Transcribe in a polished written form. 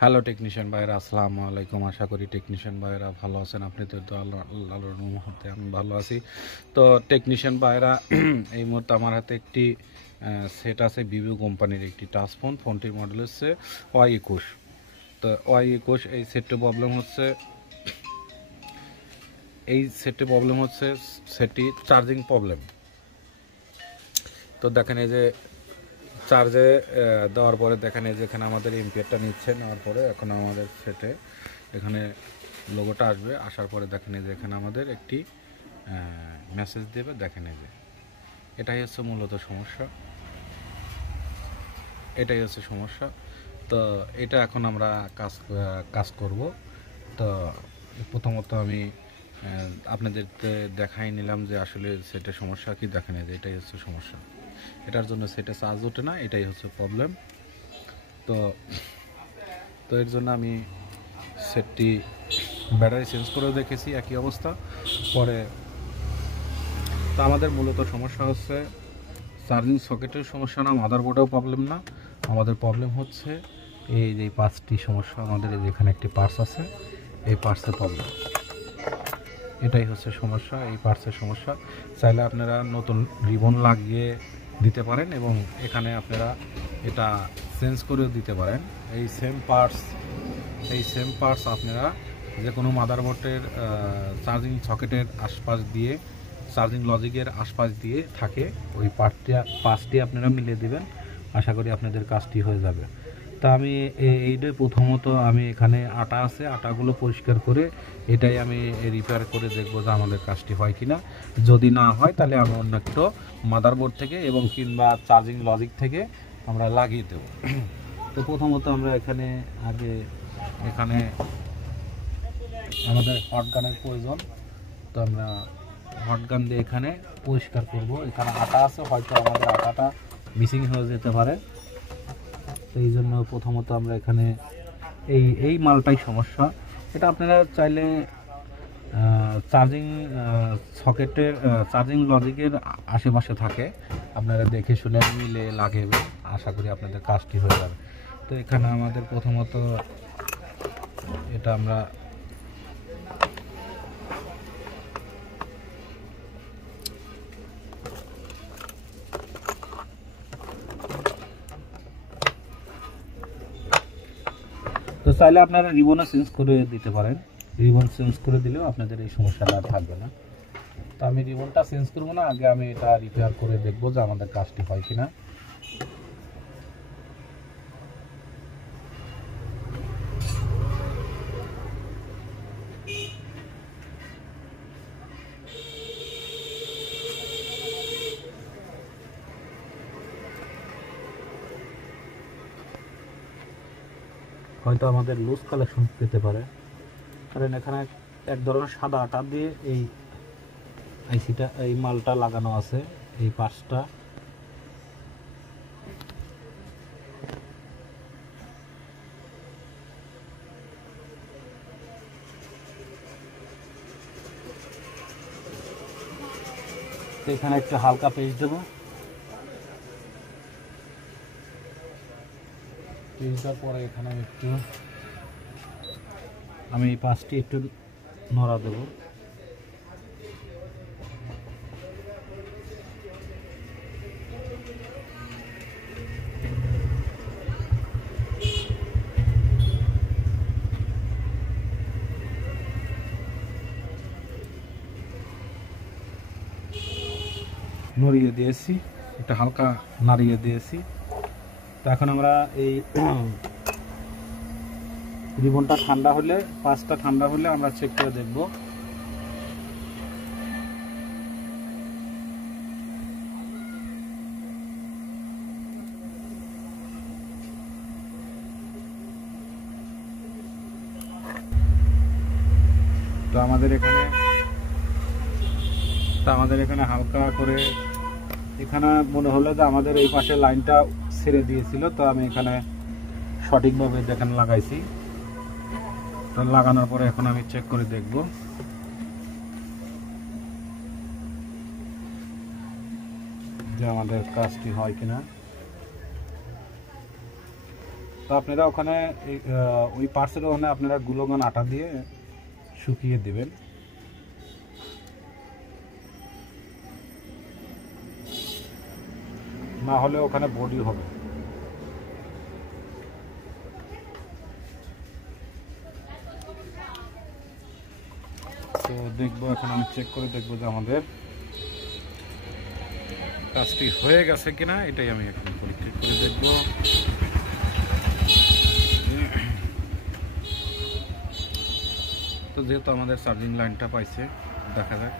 Hello technician ভাইরা, আসসালামু আলাইকুম। আশা করি টেকনিশিয়ান ভাইরা ভালো আছেন। আপনি তো আল্লাহর রহমতে আমি ভালো আছি। তো টেকনিশিয়ান ভাইরা, এই মুহূর্তে আমার হাতে একটি সেট আছে ভিভো কোম্পানির একটি টাচ ফোন। ফোনটির মডেল হচ্ছে Y21। তো Y21 এই সেটটি প্রবলেম হচ্ছে সেটটি চার্জিং প্রবলেম। তো দেখেন এই যে চার্জে দেওয়ার পরে দেখেন এই যে এখানে আমাদের এম্পিয়ারটা নিচ্ছে, নেওয়ার পরে এখন আমাদের সেটে এখানে লোগোটা আসবে। আসার পরে দেখেন এই যে এখানে আমাদের একটি মেসেজ দেবে। দেখেন এই যে এটাই হচ্ছে মূলত সমস্যা, তো এটা এখন আমরা কাজ করব। তো প্রথমত আমি আপনাদেরকে দেখাই নিলাম যে আসলে সেটের সমস্যা কি। দেখেন এই যে এটাই হচ্ছে সমস্যা, এটার জন্য সেটে চার্জ ওঠে না, এটাই হচ্ছে প্রবলেম। তো তো এর জন্য আমি সেটটি ব্যাটারি চেঞ্জ করেও দেখেছি, একই অবস্থা। পরে তো আমাদের মূলত সমস্যা হচ্ছে চার্জিং সকেটের সমস্যা না, মাদারবোর্ডেও প্রবলেম না। আমাদের প্রবলেম হচ্ছে এই যে পার্টসটি সমস্যা। আমাদের এই যেখানে একটি পার্টস আছে, এই পার্টসের প্রবলেম, এটাই হচ্ছে সমস্যা, এই পার্টসের সমস্যা। চাইলে আপনারা নতুন রিবন লাগিয়ে দিতে পারেন এবং এখানে আপনারা এটা চেঞ্জ করেও দিতে পারেন। এই সেম পার্টস আপনারা যে কোনো মাদারবোর্ডের চার্জিং সকেটের আশপাশ দিয়ে, চার্জিং লজিকের আশপাশ দিয়ে থাকে, ওই পার্টসটি আপনারা মিলিয়ে দিবেন। আশা করি আপনাদের কাজটি হয়ে যাবে। তা আমি এইটাই প্রথমত আমি এখানে আটা আছে, আটাগুলো পরিষ্কার করে এটাই আমি রিপেয়ার করে দেখবো যে আমাদের কাজটি হয় কিনা। যদি না হয় তাহলে আমি অন্য একটু মাদারবোর্ড থেকে এবং কিংবা চার্জিং লজিক থেকে আমরা লাগিয়ে দেবো। তো প্রথমত আমরা এখানে আমাদের হট গানের প্রয়োজন। তো আমরা হট গান দিয়ে এখানে পরিষ্কার করব। এখানে আটা আছে, হয়তো আমাদের আটাটা মিসিং হয়ে যেতে পারে। তো এই জন্য প্রথমত আমরা এখানে এই মালটাই সমস্যা। এটা আপনারা চাইলে চার্জিং সকেটের চার্জিং লজিকের আশেপাশে থাকে, আপনারা দেখে শুনে মিলে লাগাবেন। আশা করি আপনাদের কাজটি হয়ে যাবে। তো এখানে আমাদের প্রথমত এটা আমরা তো চাইলে আপনারা রিবনও চেঞ্জ করে দিতে পারেন। রিবন চেঞ্জ করে দিলেও আপনাদের এই সমস্যাটা আর থাকবে না। তো আমি রিবনটা চেঞ্জ করবো না, আগে আমি এটা রিপেয়ার করে দেখবো যে আমাদের কাজটি হয় কিনা। হয়তো আমাদের লুজ কালেকশন পেতে পারে, কারণ এখানে এক ধরনের সাদা আটা দিয়ে এই মালটা লাগানো আছে, এই পার্টসটা। তো এখানে একটু হালকা পেস্ট দেবো। পেস্ট দেওয়ার পরে এখানে আমি এই পাশটি একটু নড়া দেবো। নড়িয়ে দিয়েছি, এটা হালকা নাড়িয়ে দিয়েছি। তো এখন আমরা এই রিবনটা ঠান্ডা হলে, পাঁচটা ঠান্ডা হলে আমরা চেক করে দেখব। তো আমাদের এখানে হালকা করে এখানে মনে হলো যে আমাদের এই পাশে লাইনটা ছেড়ে দিয়েছিল। তো আমি এখানে সঠিকভাবে দেখেন লাগাইছি। তো লাগানোর পরে এখন আমি চেক করে দেখব যে আমাদের কাজটি হয় কিনা। তো আপনারা ওখানে ওই পার্সের ওখানে আপনারা গ্লুকন আটা দিয়ে শুকিয়ে দেবেন। না হলে ওখানে বডি হবে। তো দেখবো, এখন আমি চেক করে দেখবো যে আমাদের কাজটি হয়ে গেছে কিনা, এটাই আমি এখন পরীক্ষা করে দেখবো। তো যেহেতু আমাদের চার্জিং লাইনটা পাইছে, দেখা যাক।